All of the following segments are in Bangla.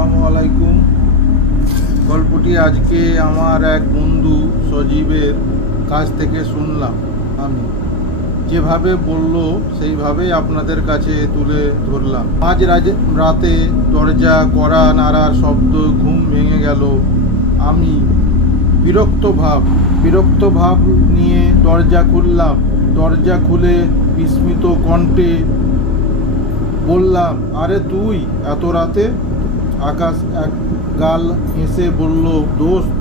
আসসালামু আলাইকুম। গল্পটি আজকে আমার এক বন্ধু সজীবের কাছ থেকে শুনলাম। আমি যেভাবে বলল সেইভাবেই আপনাদের কাছে তুলে ধরলাম। আজ রাতে দরজা কড়া নাড়ার শব্দ ঘুম ভেঙে গেল। আমি বিরক্ত ভাব নিয়ে দরজা খুললাম। দরজা খুলে বিস্মিত কণ্ঠে বললাম, আরে তুই এত রাতে? আকাশ এক গাল হেসে বলল, দোস্ত,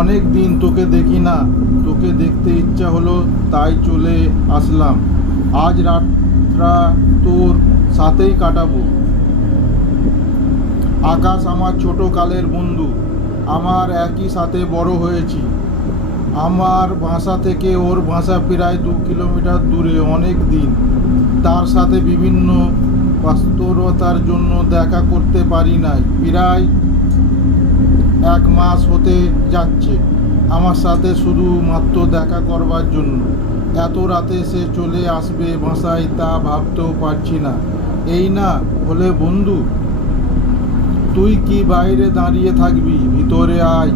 অনেক দিন তোকে দেখি না, তোকে দেখতে ইচ্ছা হলো তাই চলে আসলাম। আজ রাতটা তোর সাথেই কাটাবো। আকাশ আমার ছোট কালের বন্ধু। আমার একই সাথে বড় হয়েছি। আমার বাসা থেকে ওর বাসা প্রায় 2 কিলোমিটার দূরে। অনেক দিন তার সাথে বিভিন্ন ব্যস্ততার জন্য দেখা করতে পারি নাই। প্রায় 1 মাস হতে যাচ্ছে আমার সাথে শুধুমাত্র দেখা করবার জন্য। এত রাতে সে চলে আসবে বাসায় তা ভাবতেও পারছি না। এই না হলে বন্ধু, তুই কি বাইরে দাঁড়িয়ে থাকবি? ভিতরে আয়,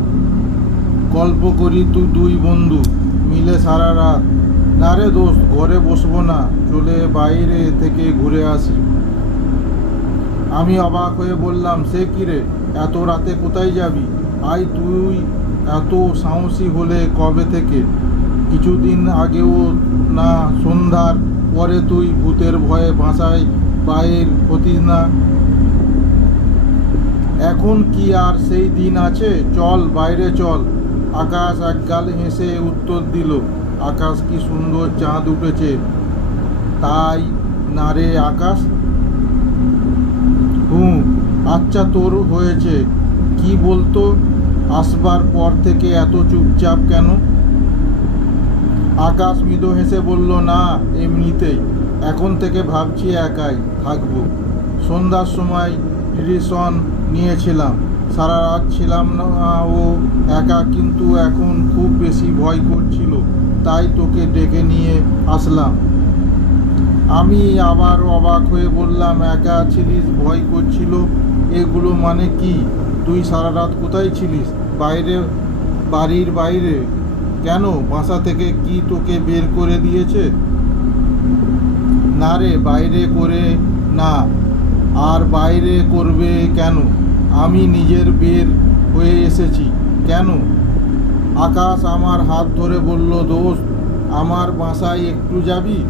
গল্প করি দুই বন্ধু মিলে সারা রাত। না রে দোস্ত, ঘরে বসবো না, চলে বাইরে থেকে ঘুরে আসি। আমি অবাক হয়ে বললাম, সে কি রে, এত রাতে কোথায় যাবি? আয়, তুই এত সাহসী হলে কবে থেকে? কিছুদিন আগেও না সন্ধ্যার পরে তুই ভূতের ভয়ে বাসায় বাইর হতিস না? এখন কি আর সেই দিন আছে? চল বাইরে চল। আকাশ একগাল হেসে উত্তর দিল, আকাশ কি সুন্দর চাঁদ উঠেছে, তাই না রে আকাশ? আচ্ছা, তোর হয়েছে কি বলতো? আসবার পর থেকে এত চুপচাপ কেন? আকাশ মৃদু হেসে বলল, না এমনিতেই। এখন থেকে ভাবছি একাই থাকবো। সন্ধ্যার সময় রিসন নিয়েছিলাম, সারা রাত ছিলাম না ও একা, কিন্তু এখন খুব বেশি ভয় করছিল, তাই তোকে ডেকে নিয়ে আসলাম। আমি আবার অবাক হয়ে বললাম, একা ছিলিস, ভয় করছিল, এগুলো মানে কি? তুই সারা রাত কোথায় ছিলিস? বাইরে? বাড়ির বাইরে? কেন, বাসা থেকে কি তোকে বের করে দিয়েছে? না রে, বাইরে করে না। আর বাইরে করবে কেন? আমি নিজের বের হয়ে এসেছি। কেন? আকাশ আমার হাত ধরে বলল, দোস্ত, আমার বাসায় একটু যাবি?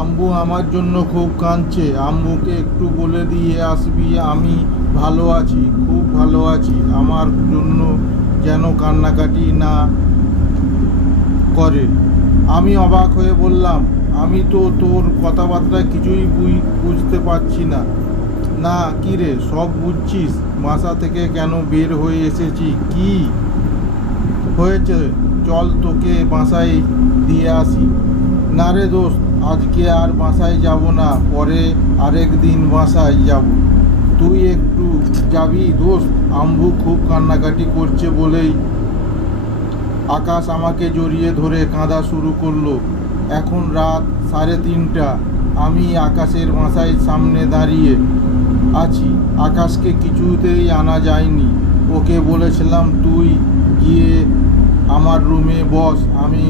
আম্মু আমার জন্য খুব কাঁদছে। আম্মুকে একটু বলে দিয়ে আসবি আমি ভালো আছি, খুব ভালো আছি। আমার জন্য যেন কান্নাকাটি না করে। আমি অবাক হয়ে বললাম, আমি তো তোর কথাবার্তা কিছুই বুঝতে পারছি না। না কি রে, সব বুঝছিস। বাসা থেকে কেন বের হয়ে এসেছি? কি হয়েছে? চল তোকে বাসায় দিয়ে আসি। না রে দোস্ত, আজকে আর বাসায় যাব না, পরে আরেক দিন বাসায় যাব। তুই একটু যাবি দোস্ত? আম্মু খুব কান্নাকাটি করছে বলেই। আকাশ আমাকে জড়িয়ে ধরে কাঁদা শুরু করলো। এখন রাত 3:30। আমি আকাশের বাসায় সামনে দাঁড়িয়ে আছি। আকাশকে কিছুতেই আনা যায়নি। ওকে বলেছিলাম, তুই গিয়ে আমার রুমে বস, আমি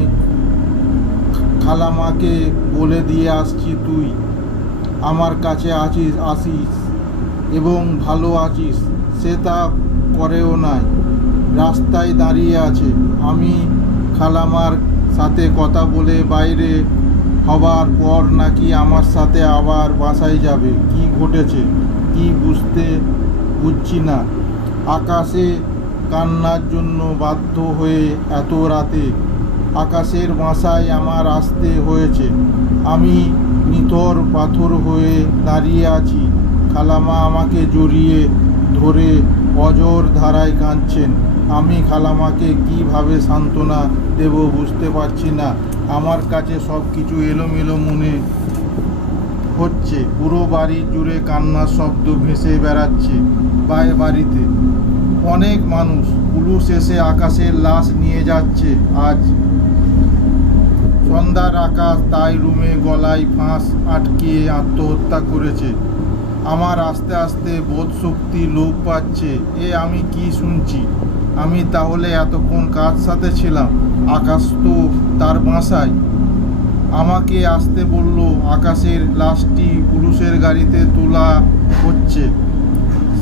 খালামাকে বলে দিয়ে আসছি তুই আমার কাছে আসিস এবং ভালো আছিস। সে তা করেও নাই, রাস্তায় দাঁড়িয়ে আছে। আমি খালামার সাথে কথা বলে বাইরে হবার পর নাকি আমার সাথে আবার বাসায় যাবে। কি ঘটেছে কি বুঝছি না। আকাশে কান্নার জন্য বাধ্য হয়ে এত রাতে আকাশের বাসায় আমার আসতে হয়েছে। আমি নিথর পাথর হয়ে দাঁড়িয়ে আছি। খালামা আমাকে জড়িয়ে ধরে অঝোর ধারায় কাঁদছেন। আমি খালামাকে কিভাবে সান্ত্বনা দেব বুঝতে পারছি না। আমার কাছে সব কিছু এলোমেলো মনে হচ্ছে। পুরো বাড়ি জুড়ে কান্নার শব্দ ভেসে বেড়াচ্ছে। বাড়িতে অনেক মানুষ। পুলিশ এসে আকাশের লাশ নিয়ে যাচ্ছে। আজ সন্ধ্যার আকাশ তাই রুমে গলায় ফাঁস আটকিয়ে আত্মহত্যা করেছে। আমার আস্তে আস্তে বোধ শক্তি লোপ পাচ্ছে। আমি কি শুনছি? আমি তাহলে এতক্ষণ কার সাথে ছিলাম? আকাশ তো তার বাসায়। আমাকে আসতে বলল। আকাশের লাশটি পুলিশের গাড়িতে তোলা হচ্ছে।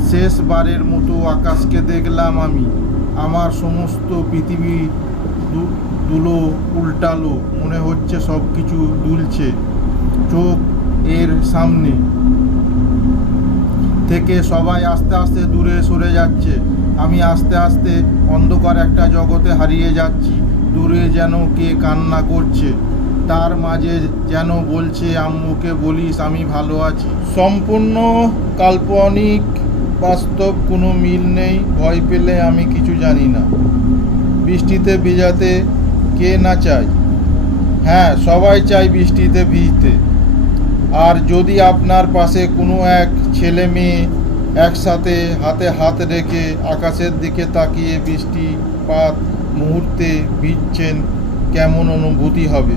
শেষবারের মতো আকাশকে দেখলাম আমি। আমার সমস্ত পৃথিবী দুলো উল্টালো, মনে হচ্ছে সব কিছু দুলছে চোখ এর সামনে থেকে। সবাই আস্তে আস্তে দূরে সরে যাচ্ছে। আমি আস্তে আস্তে অন্ধকার একটা জগতে হারিয়ে যাচ্ছি। দূরে যেন কে কান্না করছে, তার মাঝে যেন বলছে, আম্মুকে বলিস আমি ভালো আছি। সম্পূর্ণ কাল্পনিক, বাস্তব কোনো মিল নেই। ভয় পেলে আমি কিছু জানি না। বৃষ্টিতে ভিজাতে কে না চায়? হ্যাঁ, সবাই চায় বৃষ্টিতে ভিজতে। আর যদি আপনার পাশে কোনো এক ছেলে মেয়ে একসাথে হাতে হাত রেখে আকাশের দিকে তাকিয়ে বৃষ্টিপাত মুহূর্তে ভিজছেন, কেমন অনুভূতি হবে?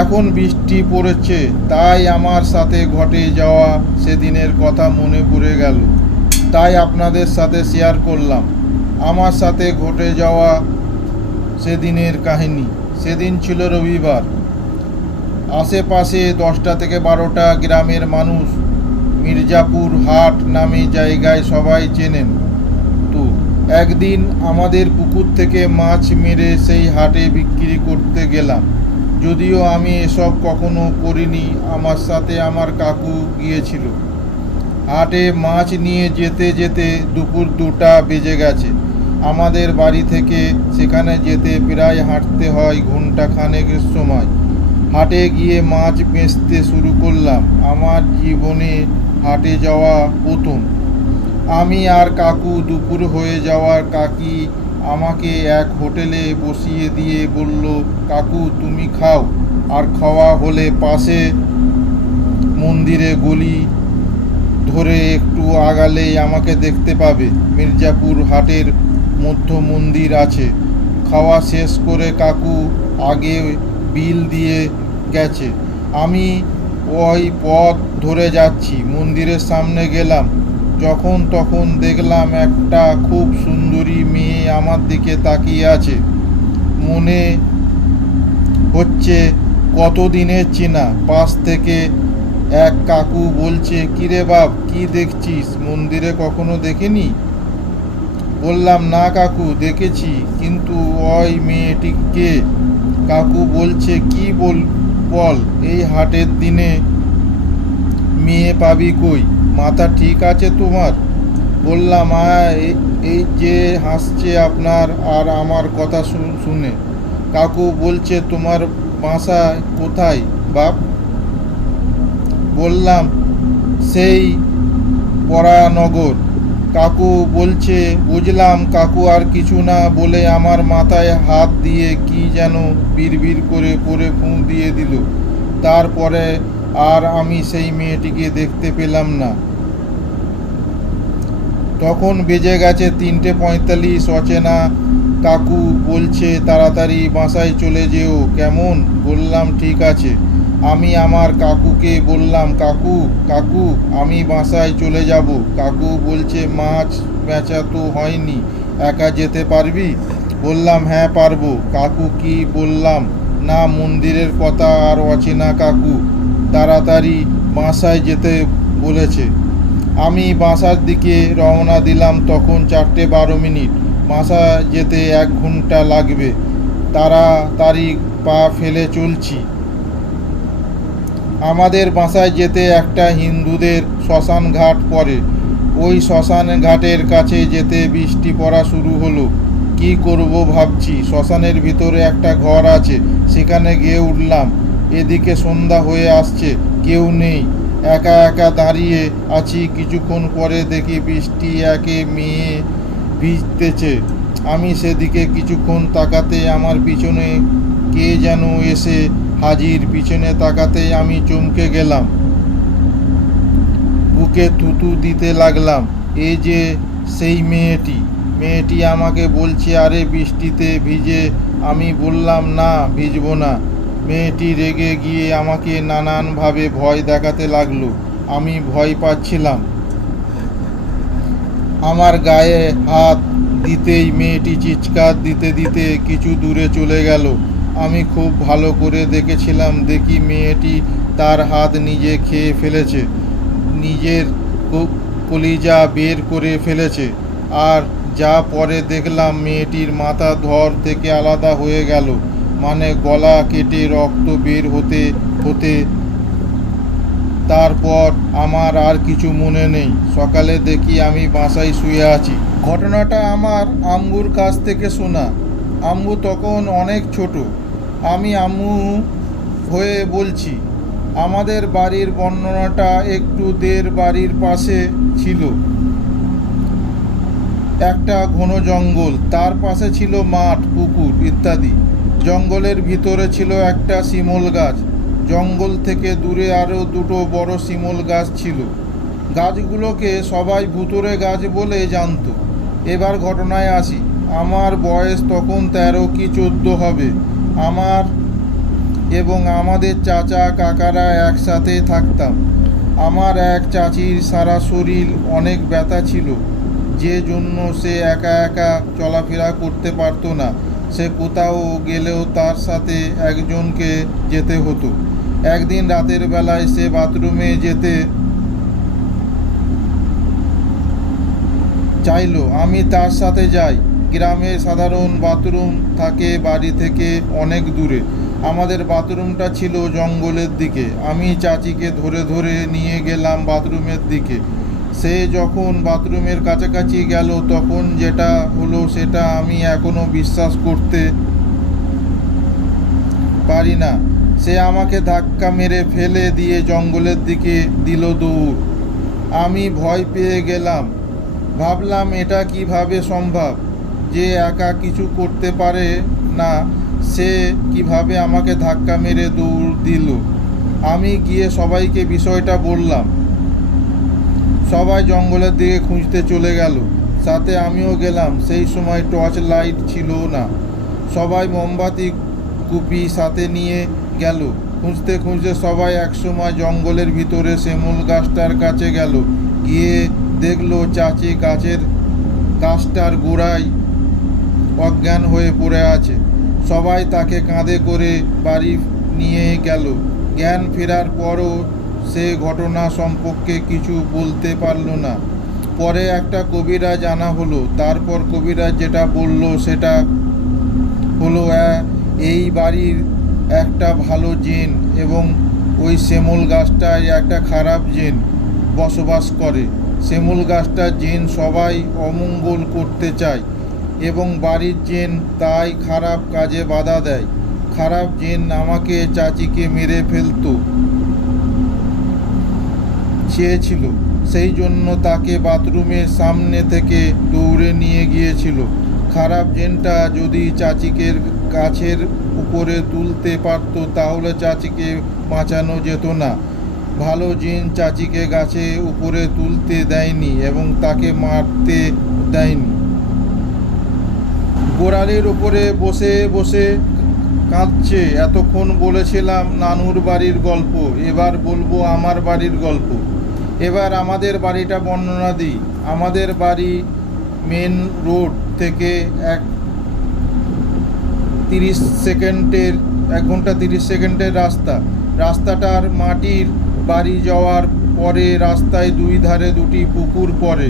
এখন বৃষ্টি পড়েছে, তাই আমার সাথে ঘটে যাওয়া সেদিনের কথা মনে পড়ে গেল। তাই আপনাদের সাথে শেয়ার করলাম আমার সাথে ঘটে যাওয়া সেদিনের কাহিনী। সেদিন ছিল রবিবার। আশেপাশে 10টা থেকে 12টা গ্রামের মানুষ মির্জাপুর হাট নামে জায়গায় সবাই চেনেন। তো একদিন আমাদের পুকুর থেকে মাছ মেরে সেই হাটে বিক্রি করতে গেলাম। যদিও আমি এসব কখনো করিনি, আমার সাথে আমার কাকু গিয়েছিল। হাটে মাছ নিয়ে যেতে যেতে দুপুর 2টা বেজে গেছে। আমাদের বাড়ি থেকে সেখানে যেতে প্রায় হাঁটতে হয় ঘন্টাখানেকের সময়। হাটে গিয়ে মাছ বেচতে শুরু করলাম। আমার জীবনে হাটে যাওয়া প্রথম। আমি আর কাকু দুপুর হয়ে যাওয়ার কাকি আমাকে এক হোটেলে বসিয়ে দিয়ে বলল, কাকু তুমি খাও, আর খাওয়া হলে পাশে মন্দিরে গলি ধরে একটু আগালেই আমাকে দেখতে পাবে। মির্জাপুর হাটের মধ্য মন্দির আছে। খাওয়া শেষ করে কাকু আগে বিল দিয়ে গেছে। আমি ওই পথ ধরে যাচ্ছি। মন্দিরের সামনে গেলাম। যখন তখন দেখলাম একটা খুব সুন্দরী মেয়ে আমার দিকে তাকিয়ে আছে। মনে হচ্ছে কতদিনের চেনা। পাশ থেকে এক কাকু বলছে, কিরে বাপ, কি দেখছিস? মন্দিরে কখনো দেখিনি। বললাম, না কাকু, দেখেছি, কিন্তু ওই মেয়েটি কে? কাকু বলছে, কি বল, এই হাটের দিনে মেয়ে পাবি কই? মাথা ঠিক আছে তোমার? বললাম, এই যে হাসছে আপনার আর আমার কথা শুনে। কাকু বলছে, তোমার বাসা কোথায় বাপ? বললাম, সেই পরানগর। কাকু বলছে, বুঝলাম। কাকু আর কিছু না বলে আমার মাথায় হাত দিয়ে কি যেন বিড়বিড় করে পরে ফুঁ দিয়ে দিল। তারপরে আর আমি সেই মেয়েটিকে দেখতে পেলাম না। তখন বেজে গেছে 3:45। অচেনা কাকু বলছে, তাড়াতাড়ি বাসায় চলে যেও কেমন? বললাম, ঠিক আছে। আমি আমার কাকুকে বললাম, কাকু আমি বাসায় চলে যাব। কাকু বলছে, মাছ বেচা তো হয়নি, একা যেতে পারবি? বললাম, হ্যাঁ পারবো। কাকু কি বললাম না, মন্দিরের কথা আর অচেনা কাকু তাড়াতাড়ি বাসায় যেতে বলেছে। আমি বাসার দিকে রওনা দিলাম। তখন 4:12। বাসা যেতে 1 ঘন্টা লাগবে। তাড়াতাড়ি পা ফেলে চলছি। আমাদের বাসায় যেতে একটা হিন্দুদের শ্মশান ঘাট পড়ে। ওই শ্মশান ঘাটের কাছে যেতে বৃষ্টি পড়া শুরু হলো। কি করব ভাবছি। শ্মশানের ভিতরে একটা ঘর আছে, সেখানে গিয়ে উঠলাম। এদিকে সন্ধ্যা হয়ে আসছে, কেউ নেই। একা একা দাঁড়িয়ে আছি। কিছুক্ষণ পরে দেখি বৃষ্টি একে মেয়ে ভিজতেছে। আমি সেদিকে কিছুক্ষণ তাকাতে আমার পিছনে কে যেন এসে হাজির। পিছনে তাকাতেই আমি চমকে গেলাম, বুকে থুতু দিতে লাগলাম। এই যে সেই মেয়েটি আমাকে বলছে, আরে বৃষ্টিতে ভিজে? আমি বললাম, না, ভিজবো না। মেয়েটি রেগে গিয়ে আমাকে নানানভাবে ভয় দেখাতে লাগলো। আমি ভয় পাচ্ছিলাম। আমার গায়ে হাত দিতেই মেয়েটি চিৎকার দিতে দিতে কিছু দূরে চলে গেল। আমি খুব ভালো করে দেখেছিলাম, দেখি মেয়েটি তার হাত নিজে খেয়ে ফেলেছে, নিজের কলিজা বের করে ফেলেছে। আর যা পরে দেখলাম, মেয়েটির মাথা ধর থেকে আলাদা হয়ে গেল, মানে গলা কেটে রক্ত বের হতে হতে। তারপর আমার আর কিছু মনে নেই। সকালে দেখি আমি বাসায় শুয়ে আছি। ঘটনাটা আমার আম্মুর কাছ থেকে শোনা। আম্মু তখন অনেক ছোট। আমি আম্মু হয়ে বলছি। আমাদের বাড়ির বর্ণনাটা একটু দের বাড়ির পাশে ছিল একটা ঘন জঙ্গল, তার পাশে ছিল মাঠ, পুকুর ইত্যাদি। জঙ্গলের ভিতরে ছিল একটা শিমল গাছ। জঙ্গল থেকে দূরে আরও দুটো বড় শিমল গাছ ছিল। গাছগুলোকে সবাই ভুতুড়ে গাছ বলে জানতো। এবার ঘটনায় আসি। আমার বয়স তখন 13 কি 14 হবে। আমার এবং আমাদের চাচা কাকারা একসাথে থাকতাম। আমার এক চাচির সারা শরীর অনেক ব্যথা ছিল, যে জন্য সে একা একা চলাফেরা করতে পারতো না। সে কোথাও গেলেও তার সাথে একজনকে যেতে হতো। একদিন রাতের বেলায় সে বাথরুমে যেতে চাইলো, আমি তার সাথে যাই। গ্রামের সাধারণ বাথরুম থাকে বাড়ি থেকে অনেক দূরে। আমাদের বাথরুমটা ছিল জঙ্গলের দিকে। আমি চাচিকে ধরে ধরে নিয়ে গেলাম বাথরুমের দিকে। সে যখন বাথরুমের কাছাকাছি গেল, তখন যেটা হলো সেটা আমি এখনো বিশ্বাস করতে পারি না। সে আমাকে ধাক্কা মেরে ফেলে দিয়ে জঙ্গলের দিকে দিল দৌড়। আমি ভয় পেয়ে গেলাম। ভাবলাম এটা কিভাবে সম্ভব, যে একা কিছু করতে পারে না, সে কিভাবে আমাকে ধাক্কা মেরে দৌড় দিল। আমি গিয়ে সবাইকে বিষয়টা বললাম। সবাই জঙ্গলের দিকে খুঁজতে চলে গেল, সাথে আমিও গেলাম। সেই সময় টর্চ লাইট ছিল না। সবাই মোমবাতি কুপি সাথে নিয়ে গেল। খুঁজতে খুঁজতে সবাই একসময় জঙ্গলের ভিতরে শিমুল গাছটার কাছে গেল। গিয়ে দেখলো চাচি গাছটার গোড়ায় অজ্ঞান হয়ে পড়ে আছে। সবাই তাকে কাঁধে করে বাড়ি নিয়ে গেল। জ্ঞান ফেরার পরও সে ঘটনা সম্পর্কে কিছু বলতে পারল না। পরে একটা কবিরাজ আনা হলো। তারপর কবিরাজ যেটা বলল সেটা হলো, এই বাড়ির একটা ভালো জিন এবং ওই শিমুল গাছটায় একটা খারাপ জিন বসবাস করে। শিমুল গাছটার জিন সবাই অমঙ্গল করতে চায় এবং বাড়ির জিন তাই খারাপ কাজে বাধা দেয়। খারাপ জিন আমাকে চাচিকে মেরে ফেলতো চেয়েছিল, সেই জন্য তাকে বাথরুমের সামনে থেকে দৌড়ে নিয়ে গিয়েছিল। খারাপ জিনটা যদি চাচিকে গাছের উপরে তুলতে পারত, তাহলে চাচিকে বাঁচানো যেত না। ভালো জিন চাচিকে গাছে উপরে তুলতে দেয়নি এবং তাকে মারতে দেয়নি। গোড়ালির উপরে বসে বসে কাঁদছে। এতক্ষণ বলেছিলাম নানুর বাড়ির গল্প, এবার বলবো আমার বাড়ির গল্প। এবার আমাদের বাড়িটা বর্ণনা দিই। আমাদের বাড়ি মেন রোড থেকে 1 ঘন্টা 30 সেকেন্ডের রাস্তা। রাস্তাটার মাটির বাড়ি যাওয়ার পরে রাস্তায় দুই ধারে দুটি পুকুর পড়ে,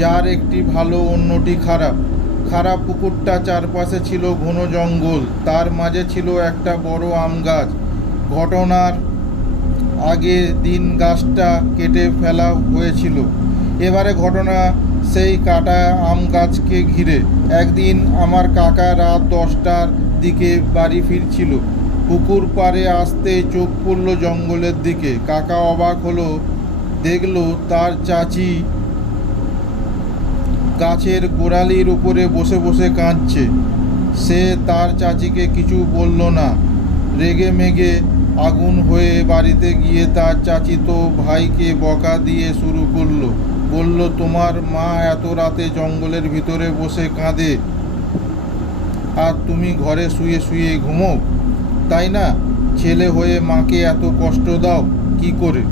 যার একটি ভালো অন্যটি খারাপ। খারাপ পুকুরটা চারপাশে ছিল ঘন জঙ্গল, তার মাঝে ছিল একটা বড় আম গাছ। ঘটনার আগে দিন গাছটা কেটে ফেলা হয়েছিল। এবারে ঘটনা সেই কাটা আম গাছকে ঘিরে। একদিন আমার কাকা রাত 10টার দিকে বাড়ি ফিরছিল। পুকুর পাড়ে আসতে চোখ পড়ল জঙ্গলের দিকে। কাকা অবাক হলো, দেখলো তার চাচি গাছের গোড়ালির উপরে বসে বসে কাঁদছে। সে তার চাচিকে কিছু বলল না। রেগে মেগে আগুন হয়ে বাড়িতে গিয়ে তার চাচিতো ভাইকে বকা দিয়ে শুরু করলো। বলল, তোমার মা এত রাতে জঙ্গলের ভিতরে বসে কাঁদে আর তুমি ঘরে শুয়ে শুয়ে ঘুমো, তাই না? ছেলে হয়ে মাকে এত কষ্ট দাও কি করে?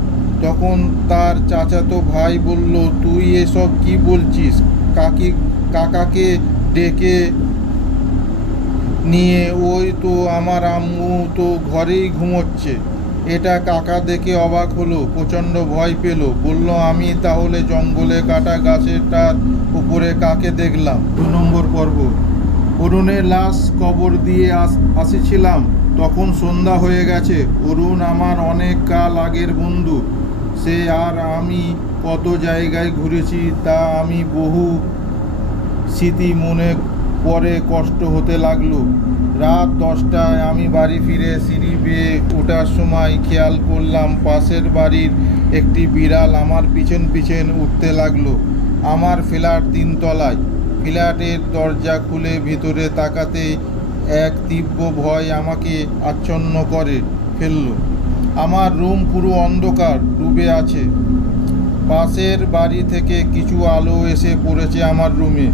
তখন তার চাচাতো ভাই বলল, তুই এসব কি বলছিস? কাকাকে ডেকে নিয়ে ওই তো আমার আম্মু তো ঘরেই ঘুমোচ্ছে। এটা কাকা দেখে অবাক হলো, প্রচণ্ড ভয় পেল, বলল, আমি তাহলে জঙ্গলে কাটা গাছেরটার উপরে কাকে দেখলাম? 2 নম্বর পর্ব। অরুণের লাশ কবর দিয়ে আসিছিলাম, তখন সন্ধ্যা হয়ে গেছে। অরুণ আমার অনেক কাল আগের বন্ধু। সে আর আমি কত জায়গায় ঘুরেছি, তা আমি বহু স্মৃতি মনে পড়ে কষ্ট হতে লাগলো। রাত 10টায় আমি বাড়ি ফিরে সিঁড়ি বেয়ে ওঠার সময় খেয়াল করলাম পাশের বাড়ির একটি বিড়াল আমার পিছন পিছন উঠতে লাগলো। আমার ফ্ল্যাট 3 তলায়। ফ্ল্যাটের দরজা খুলে ভিতরে তাকাতে এক তীব্র ভয় আমাকে আচ্ছন্ন করে ফেলল। আমার রুম পুরো অন্ধকার ডুবে আছে। পাশের বাড়ি থেকে কিছু আলো এসে পড়েছে আমার রুমে,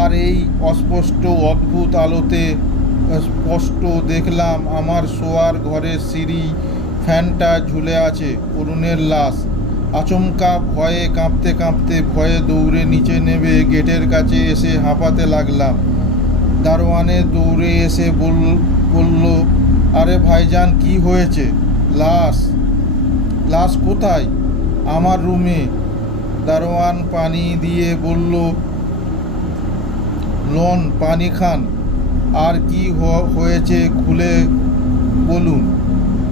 আর এই অস্পষ্ট অদ্ভুত আলোতে স্পষ্ট দেখলাম আমার শোয়ার ঘরের সিঁড়ি ফ্যানটা ঝুলে আছে অরুণের লাশ। আচমকা ভয়ে কাঁপতে কাঁপতে ভয়ে দৌড়ে নিচে নেমে গেটের কাছে এসে হাঁপাতে লাগলাম। দারোয়ানে দৌড়ে এসে বলল, আরে ভাইজান, কি হয়েছে? লাশ? লাশ কোথায়? আমার রুমে। দারোয়ান পানি দিয়ে বলল, লন, পানি খান। আর কি হয়েছে খুলে বলুন।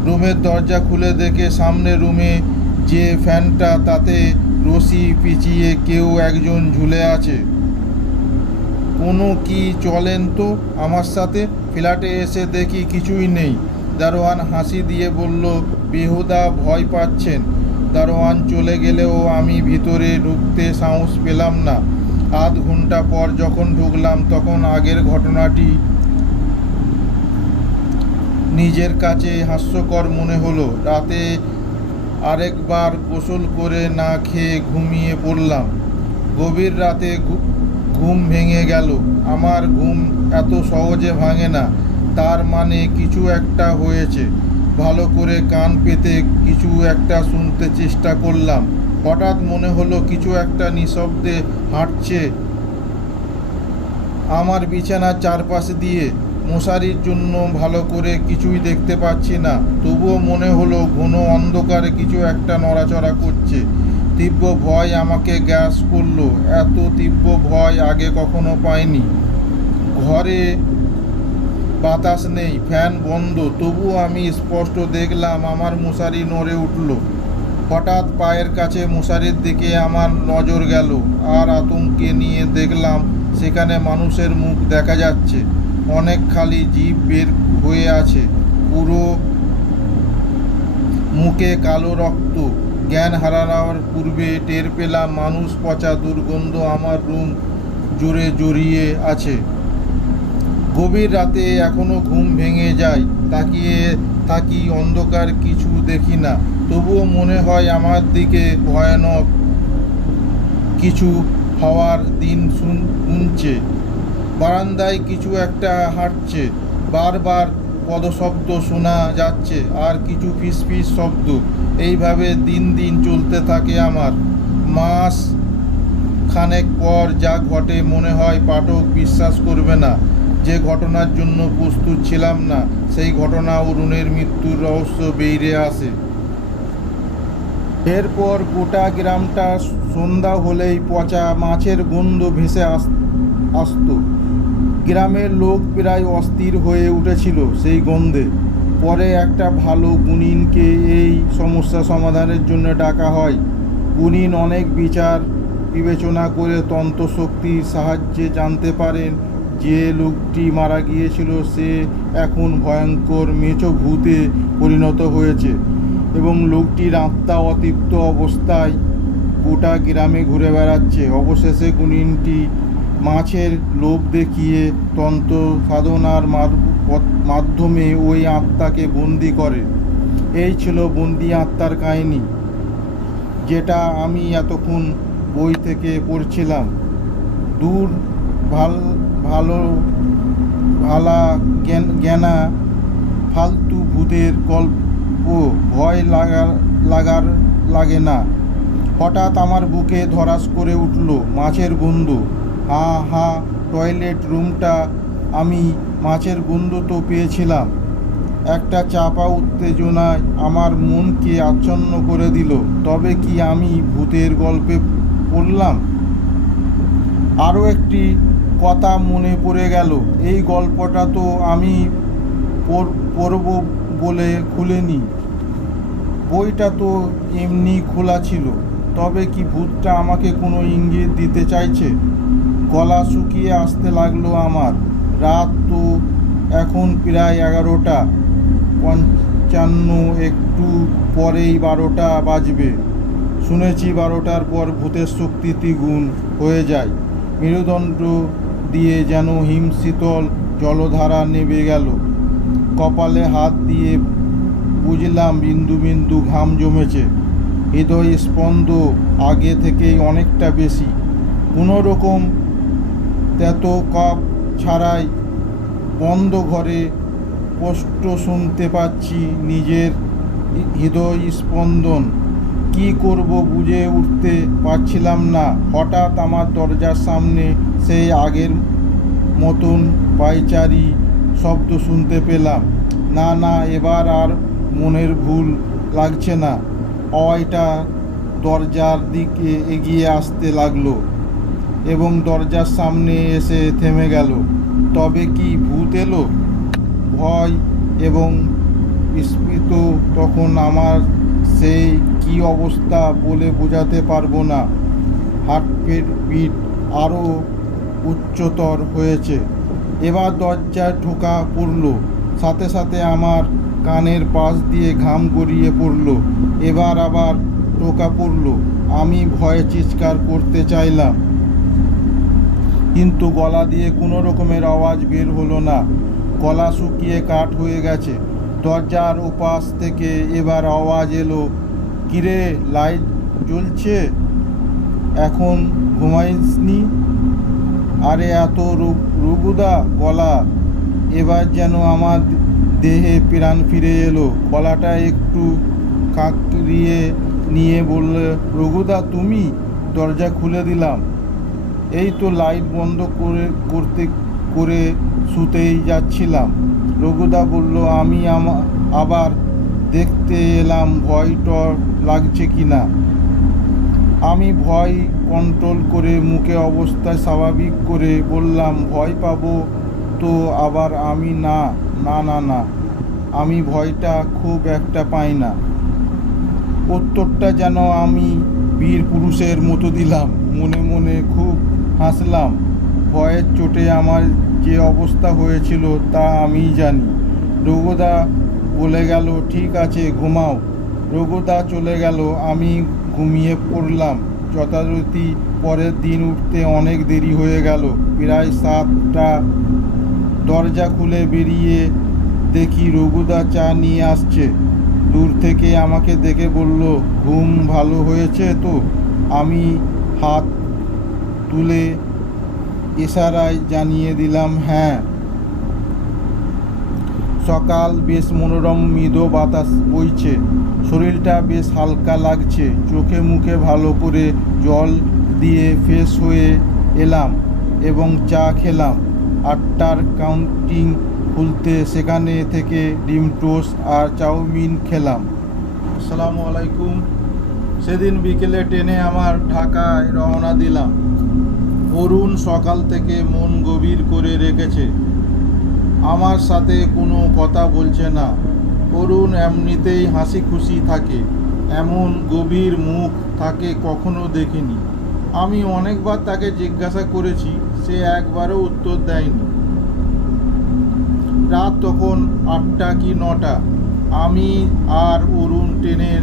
রুমের দরজা খুলে দেখে সামনে রুমে যে ফ্যানটা, তাতে রশি পিছিয়ে কেউ একজন ঝুলে আছে। কোনো কি চলেন তো আমার সাথে। ফ্ল্যাটে এসে দেখি কিছুই নেই। দারোয়ান হাসি দিয়ে বলল, বেহুদা ভয় পাচ্ছেন। দারোয়ান চলে গেলেও আমি ভিতরে ঢুকতে সাহস পেলাম না। আধ ঘন্টা পর যখন ঢুকলাম, তখন আগের ঘটনাটি নিজের কাছে হাস্যকর মনে হলো। রাতে আরেকবার গোসল করে না খেয়ে ঘুমিয়ে পড়লাম। গভীর রাতে ঘুম ভেঙে গেল। আমার ঘুম এত সহজে ভাঙে না, তার মানে কিছু একটা হয়েছে। ভালো করে কান পেতে কিছু একটা শুনতে চেষ্টা করলাম। হঠাৎ মনে হলো কিছু একটা নিঃশব্দে হাঁটছে আমার বিছানার চারপাশ দিয়ে। মশারির জন্য ভালো করে কিছুই দেখতে পাচ্ছি না, তবুও মনে হলো ঘন অন্ধকারে কিছু একটা নড়াচড়া করছে। তীব্র ভয় আমাকে গ্রাস করলো। এত তীব্র ভয় আগে কখনো পাইনি। ঘরে বাতাস নেই, ফ্যান বন্ধ, তবুও আমি স্পষ্ট দেখলাম আমার মশারি নড়ে উঠল। হঠাৎ পায়ের কাছে মশারির দিকে আমার নজর গেল, আর আতঙ্কে নিয়ে দেখলাম সেখানে মানুষের মুখ দেখা যাচ্ছে। অনেক খালি জিভ বের হয়ে আছে, পুরো মুখে কালো রক্ত। জ্ঞান হারানোর পূর্বে টের পেলাম মানুষ পচা দুর্গন্ধ আমার রুম জুড়ে জড়িয়ে আছে। গভীর রাতে এখনো ঘুম ভেঙে যায়, তাকিয়ে থাকি, অন্ধকার, কিছু দেখি না। তবুও মনে হয় আমার দিকে ভয়ানক কিছু হওয়ার দিন শুনছে। বারান্দায় কিছু একটা হাঁটছে, বারবার পদশব্দ শোনা যাচ্ছে, আর কিছু ফিসফিস শব্দ। এইভাবে দিন দিন চলতে থাকে আমার। মাস খানেক পর যা ঘটে, মনে হয় পাঠক বিশ্বাস করবে না। যে ঘটনার জন্য প্রস্তুত ছিলাম না, সেই ঘটনা অরুণের মৃত্যুর রহস্য বেরিয়ে আসে। এরপর গোটা গ্রামটা সন্ধ্যা হলেই পচা মাছের গন্ধ ভেসে আসতো। গ্রামের লোক প্রায় অস্থির হয়ে উঠেছিল সেই গন্ধে। পরে একটা ভালো গুণিনকে এই সমস্যা সমাধানের জন্য ডাকা হয়। গুণিন অনেক বিচার বিবেচনা করে তন্ত্রশক্তির সাহায্যে জানতে পারেন যে লোকটি মারা গিয়েছিল সে এখন ভয়ঙ্কর মেছো ভূতে পরিণত হয়েছে, এবং লোকটির আত্মা অতৃপ্ত অবস্থায় গোটা গ্রামে ঘুরে বেড়াচ্ছে। অবশেষে গুণিনটি মাছের লোভ দেখিয়ে তন্ত্র সাধনার মাধ্যমে ওই আত্মাকে বন্দি করে। এই ছিল বন্দি আত্মার কাহিনী, যেটা আমি এতক্ষণ বই থেকে পড়ছিলাম। দূর ভালা জ্ঞানা ফালতু ভূতের ও ভয় লাগার লাগে না। হঠাৎ আমার বুকে ধরাস করে উঠল মাছের গন্ধ। হা হা, টয়লেট রুমটা আমি মাছের গন্ধ তো পেয়েছিলাম। একটা চাপা উত্তেজনায় আমার মনকে আচ্ছন্ন করে দিল। তবে কি আমি ভূতের গল্পে পড়লাম? আরও একটি কথা মনে পড়ে গেল। এই গল্পটা তো আমি পড়ব বলে খুলিনি, বইটা তো এমনি খোলা ছিল। তবে কি ভূতটা আমাকে কোনো ইঙ্গিত দিতে চাইছে? গলা শুকিয়ে আসতে লাগলো আমার। রাত তো এখন প্রায় 11:55, একটু পরেই 12টা বাজবে। শুনেছি 12টার পর ভূতের শক্তি দ্বিগুণ হয়ে যায়। মেরুদণ্ড দিয়ে যেন হিমশীতল জলধারা নেমে গেল। কপালে হাত দিয়ে বুঝলাম বিন্দু বিন্দু ঘাম জমেছে। হৃদয় স্পন্দ আগে থেকেই অনেকটা বেশি। কোনো রকম তেতো কপ ছাড়াই বন্ধ ঘরে স্পষ্ট শুনতে পাচ্ছি নিজের হৃদয় স্পন্দন। কী করব বুঝে উঠতে পারছিলাম না। হঠাৎ আমার দরজার সামনে সেই আগের মতন পায়চারি শব্দ শুনতে পেলাম। না না, এবার আর মনের ভুল লাগছে না। আওয়াজটা দরজার দিকে এগিয়ে আসতে লাগলো এবং দরজার সামনে এসে থেমে গেল। তবে কি ভূত এলো? ভয় এবং বিস্মিত তখন আমার সেই কী অবস্থা বলে বোঝাতে পারবো না। হার্টবিট আরও উচ্চতর হয়েছে। এবার দরজায় ঠোকা পড়ল, সাথে সাথে আমার কানের পাশ দিয়ে ঘাম গড়িয়ে পড়ল। এবার আবার টোকা পড়ল। আমি ভয়ে চিৎকার করতে চাইলাম, কিন্তু গলা দিয়ে কোনো রকমের আওয়াজ বের হলো না। গলা শুকিয়ে কাঠ হয়ে গেছে। দরজার ওপাশ থেকে এবার আওয়াজ এলো, কিরে, লাইট জ্বলছে? এখন ঘুমাইসনি? আরে এত রঘুদা গলা। এবার যেন আমার দেহে প্রাণ ফিরে এলো। গলাটা একটু কাঁকড়িয়ে নিয়ে বললে, রঘুদা তুমি? দরজা খুলে দিলাম। এই তো লাইট বন্ধ করে শুতেই যাচ্ছিলাম। রঘুদা বলল, আমি আবার দেখতে এলাম ভয় টর লাগছে কি না। আমি ভয় কন্ট্রোল করে মুখে অবস্থা স্বাভাবিক করে বললাম, ভয় পাবো তো আবার আমি? না না না না, আমি ভয়টা খুব একটা পাই না। উত্তরটা যেন আমি বীর পুরুষের মতো দিলাম। মনে মনে খুব হাসলাম। ভয়ের চোটে আমার যে অবস্থা হয়েছিল তা আমিই জানি। রঘুদা বলে গেল, ঠিক আছে ঘুমাও। রঘুদা চলে গেল। আমি ঘুমিয়ে পড়লাম। যথারীতি পরের দিন উঠতে অনেক দেরি হয়ে গেল, প্রায় 7টা। দরজা খুলে বেরিয়ে দেখি রঘুদা চা নিয়ে আসছে। দূর থেকে আমাকে দেখে বলল, ঘুম ভালো হয়েছে তো? আমি হাত তুলে ইশারায় জানিয়ে দিলাম, হ্যাঁ। সকাল বেশ মনোরম, মৃদু বাতাস বইছে। শরীরটা বেশ হালকা লাগছে। চোখে মুখে ভালো করে জল দিয়ে ফ্রেশ হয়ে এলাম এবং চা খেলাম। 8টার কাউন্টিং খুলতে সেখানে থেকে ডিম টোস্ট আর চাউমিন খেলাম। আসসালামু আলাইকুম। সেদিন বিকেলে ট্রেনে আমার ঢাকায় রওনা দিলাম। অরুণ সকাল থেকে মন গভীর করে রেখেছে। আমার সাথে কোনো কথা বলছে না। অরুণ এমনিতেই হাসি খুশি থাকে, এমন গভীর মুখ তাকে কখনো দেখিনি। আমি অনেকবার তাকে জিজ্ঞাসা করেছি, সে একবারও উত্তর দেয়নি। রাত তখন 8টা কি 9টা। আমি আর অরুণ ট্রেনের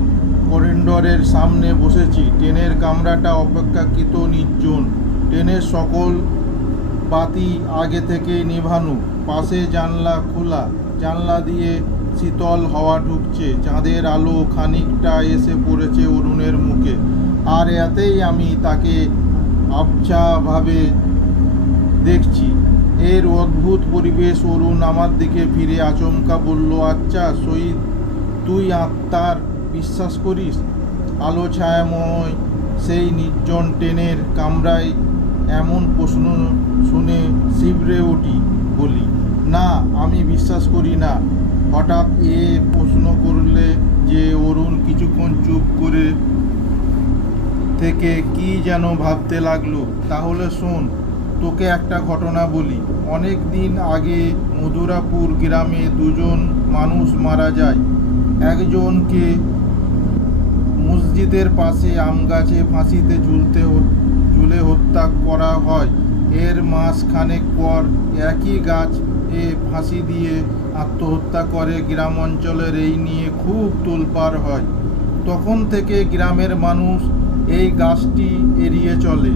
করিডোরের সামনে বসেছি। ট্রেনের কামরাটা অপেক্ষাকৃত নির্জন। ট্রেনের সকল বাতি আগে থেকেই নেভানো। পাশে জানলা খোলা। জানলা দিয়ে শীতল হাওয়া ঢুকছে। চাঁদের আলো খানিকটা এসে পড়েছে অরুণের মুখে। আর এতেই আমি তাকে আবছাভাবে দেখছি। এর অদ্ভুত পরিবেশ। অরুণ আমার দিকে ফিরে আচমকা বলল, আচ্ছা শহীদ, তুই আত্মার বিশ্বাস করিস? আলো ছায়াময় সেই নির্জন ট্রেনের কামরায় এমন প্রশ্ন শুনে শিবরে উঠি। বলি, না, আমি বিশ্বাস করি না। হঠাৎ এ প্রশ্ন করলে যে অরুণ কিছুক্ষণ চুপ করে থেকে কি যেন ভাবতে লাগলো। তাহলে শোন, তোকে একটা ঘটনা বলি। অনেক দিন আগে মধুরাপুর গ্রামে দুজন মানুষ মারা যায়। একজনকে মসজিদের পাশে আম গাছে ফাঁসিতে ঝুলে হত্যা করা হয়। এর মাসখানেক পর একই গাছ এ ফাঁসি দিয়ে আত্মহত্যা করে। গ্রাম অঞ্চলের এই নিয়ে খুব তোলপাড় হয়। তখন থেকে গ্রামের মানুষ এই গাছটি এড়িয়ে চলে।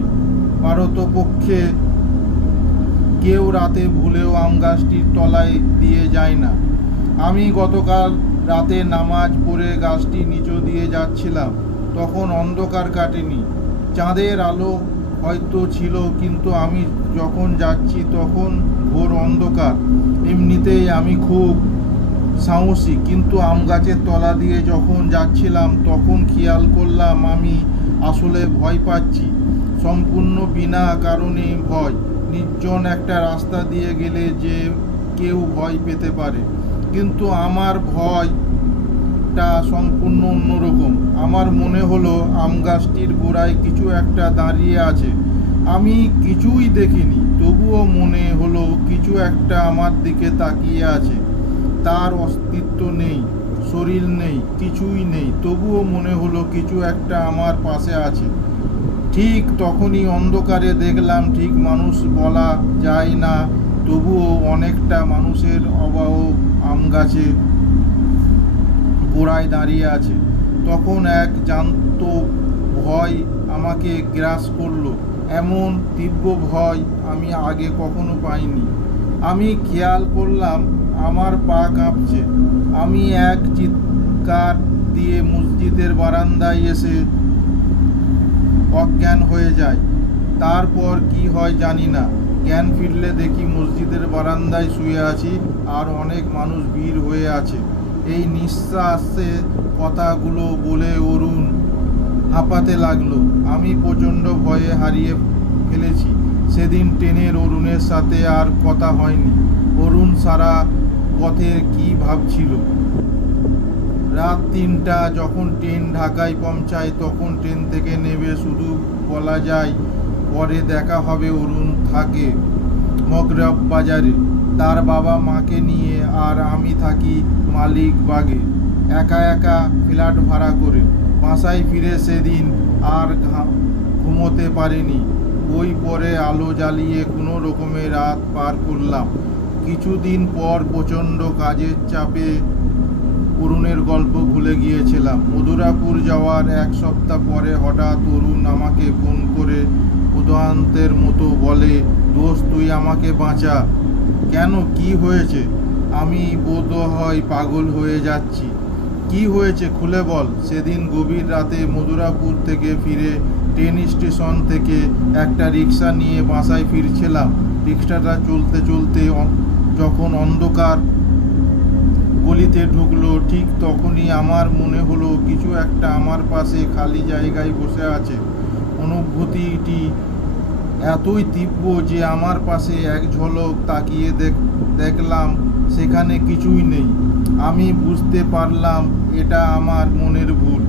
পারতপক্ষে কেউ রাতে ভুলেও আম গাছটির তলায় দিয়ে যায় না। আমি গতকাল রাতে নামাজ পড়ে গাছটি নিচু দিয়ে যাচ্ছিলাম। তখন অন্ধকার কাটেনি, চাঁদের আলো হয়তো ছিল, কিন্তু আমি যখন যাচ্ছি তখন ঘোর অন্ধকার। এমনিতেই আমি খুব সাহসী, কিন্তু আম গাছের তলা দিয়ে যখন যাচ্ছিলাম তখন খেয়াল করলাম আমি আসলে ভয় পাচ্ছি। সম্পূর্ণ বিনা কারণে ভয়। নির্জন একটা রাস্তা দিয়ে গেলে যে কেউ ভয় পেতে পারে, কিন্তু আমার ভয়টা সম্পূর্ণ অন্যরকম। আমার মনে হলো আম গাছটির গোড়ায় কিছু একটা দাঁড়িয়ে আছে। আমি কিছুই দেখিনি, তবুও মনে হলো কিছু একটা আমার দিকে তাকিয়ে আছে। তার অস্তিত্ব নেই, শরীর নেই, কিছুই নেই, তবুও মনে হলো কিছু একটা আমার পাশে আছে। ঠিক তখনই অন্ধকারে দেখলাম, ঠিক মানুষ বলা যায় না, তবুও অনেকটা মানুষের অভাব আম গাছে গোড়ায় দাঁড়িয়ে আছে। তখন এক জ্যান্ত ভয় আমাকে গ্রাস করলো। এমন তীব্র ভয় আমি আগে কখনো পাইনি। আমি খেয়াল করলাম আমার পা কাঁপছে। আমি এক চিৎকার দিয়ে মসজিদের বারান্দায় এসে অজ্ঞান হয়ে যায়। তারপর কি হয় জানি না। জ্ঞান ফিরলে দেখি মসজিদের বারান্দায় শুয়ে আছি, আর অনেক মানুষ ভিড় হয়ে আছে। এই নিঃশ্বাসে কথাগুলো বলে অরুণ হাঁপাতে লাগলো। আমি প্রচণ্ড ভয়ে হারিয়ে ফেলেছি। সেদিন ট্রেনের অরুণের সাথে আর কথা হয়নি। অরুণ সারা পথে কি ভাবছিল। রাত ৩টা যখন ট্রেন ঢাকায় পৌঁছায়, তখন ট্রেন থেকে নেমে শুধু বলা যায় পরে দেখা হবে। অরুণ থাকে মগরব বাজারে তার বাবা মাকে নিয়ে, আর আমি থাকি মালিকবাগে একা একা ফ্ল্যাট ভাড়া করে। বাসায় ফিরে সেদিন আর ঘুমোতে পারিনি। বই পড়ে আলো জ্বালিয়ে কোনো রকমে রাত পার করলাম। কিছুদিন পর প্রচণ্ড কাজের চাপে অরুণের গল্প ভুলে গিয়েছিলাম। মধুরাপুর যাওয়ার 1 সপ্তাহ পরে হঠাৎ অরুণ আমাকে ফোন করে উদান্তের মতো বলে, দোস্ত, তুই আমাকে বাঁচা। কেন, কি হয়েছে? আমি বোধহয় পাগল হয়ে যাচ্ছি। কি হয়েছে খুলে বল। সেদিন গভীর রাতে মধুরাপুর থেকে ফিরে ট্রেন স্টেশন থেকে একটা রিক্সা নিয়ে বাসায় ফিরছিলাম। রিক্সাটা চলতে চলতে যখন অন্ধকার গলিতে ঢুকলো, ঠিক তখনই আমার মনে হলো কিছু একটা আমার পাশে খালি জায়গায় বসে আছে। অনুভূতিটি এতই তীব্র যে আমার পাশে এক ঝলক তাকিয়ে দেখলাম সেখানে কিছুই নেই। আমি বুঝতে পারলাম এটা আমার মনের ভুল।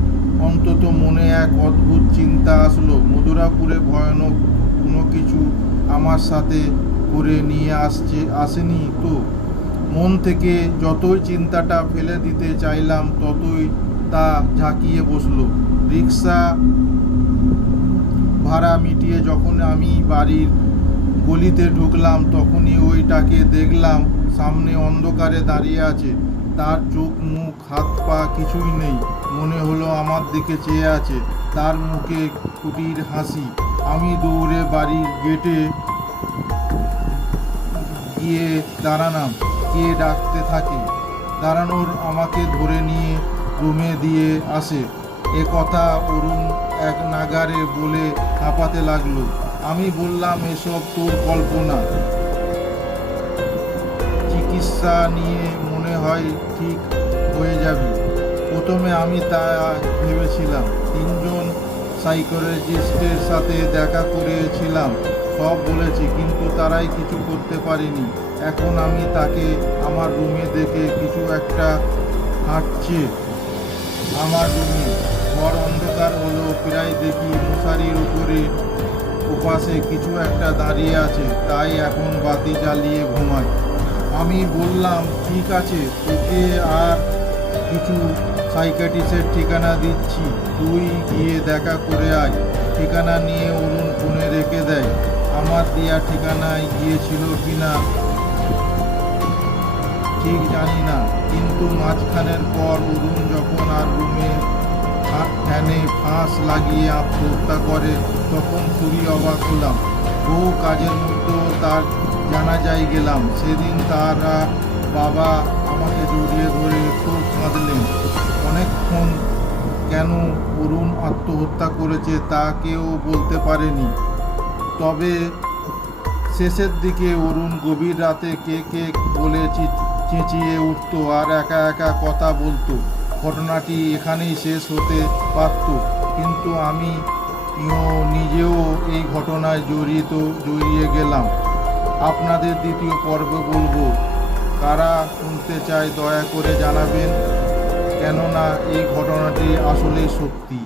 অন্তত মনে এক অদ্ভুত চিন্তা আসলো, মধুরাপুরে ভয়ানক কোনো কিছু আমার সাথে করে নিয়ে আসেনি তো। মন থেকে যতই চিন্তাটা ফেলে দিতে চাইলাম, ততই তা ঝাঁকিয়ে বসলো। রিক্সা ভাড়া মিটিয়ে যখন আমি বাড়ির গলিতে ঢুকলাম, তখনই ওইটাকে দেখলাম সামনে অন্ধকারে দাঁড়িয়ে আছে। তার চোখ মুখ হাত পা কিছুই নেই। মনে হলো আমার দিকে চেয়ে আছে। তার মুখে কুটির হাসি। আমি দৌড়ে বাড়ির গেটে গিয়ে দাঁড়ালাম। কে ডাকতে থাকে। দাঁড়ানোর আমাকে ধরে নিয়ে রুমে দিয়ে আসে। এ কথা অরুণ এক নাগারে বলে হাঁপাতে লাগলো। আমি বললাম, এসব তোর কল্পনা। চিকিৎসা নিয়ে মনে হয় ঠিক হয়ে যাবে। প্রথমে আমি তা ভেবেছিলাম। তিনজন সাইকোলজিস্টের সাথে দেখা করেছিলাম, সব বলেছি, কিন্তু তারাই কিছু করতে পারেনি। এখন আমি তাকে আমার রুমে দেখে কিছু একটা হাঁটছে আমার রুমে। ঘর অন্ধকার হলো, প্রায় দেখি মশারির উপরে ওপাশে কিছু একটা দাঁড়িয়ে আছে, তাই এখন বাতি জ্বালিয়ে ঘুমাই। আমি বললাম, ঠিক আছে, তোকে আর কিছু সাইকিয়াট্রিস্টের ঠিকানা দিচ্ছি, তুই গিয়ে দেখা করে আয়। ঠিকানা নিয়ে অরুণ ফোনে রেখে দেয়। আমার দেয়া ঠিকানায় গিয়েছিল কিনা ঠিক জানি না, কিন্তু মাঝখানের পর অরুণ যখন আর রুমে ফ্যানে ফাঁস লাগিয়ে আত্মহত্যা করে, তখন খুবই অবাক হলাম। বহু কাজের মধ্যেও তার জানাজায় গেলাম। সেদিন তারা বাবা আমাকে জড়িয়ে ধরে খুব কাঁদলেন অনেকক্ষণ। কেন অরুণ আত্মহত্যা করেছে তা কেউ বলতে পারেনি। তবে শেষের দিকে অরুণ গভীর রাতে কে কে বলে চেঁচিয়ে উঠতো আর একা একা কথা বলতো। ঘটনাটি এখানেই শেষ হতে পারত, কিন্তু আমি নিজেও এই ঘটনায় জড়িয়ে গেলাম। আপনাদের দ্বিতীয় পর্বে বলবো। কারা শুনতে চায় দয়া করে জানাবেন, কেননা এই ঘটনাটি আসলেই সত্যি।